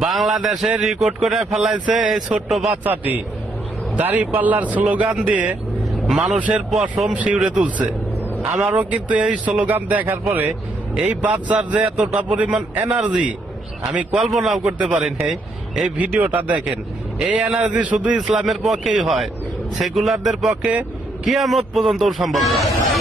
বাংলাদেশে রেকর্ড করে ফেলাইছে এই ছোট্ট বাচ্চাটি দাঁড়িপাল্লার স্লোগান দিয়ে মানুষের পশম শিউরে তুলছে। আমারও কিন্তু এই স্লোগান দেখার পরে এই বাচ্চার যে এতটা পরিমাণ এনার্জি আমি কল্পনাও করতে পারিনি। এই ভিডিওটা দেখেন, এই এনার্জি শুধু ইসলামের পক্ষেই হয়, সেকুলারদের পক্ষে কিয়ামত পর্যন্ত সম্ভব নয়।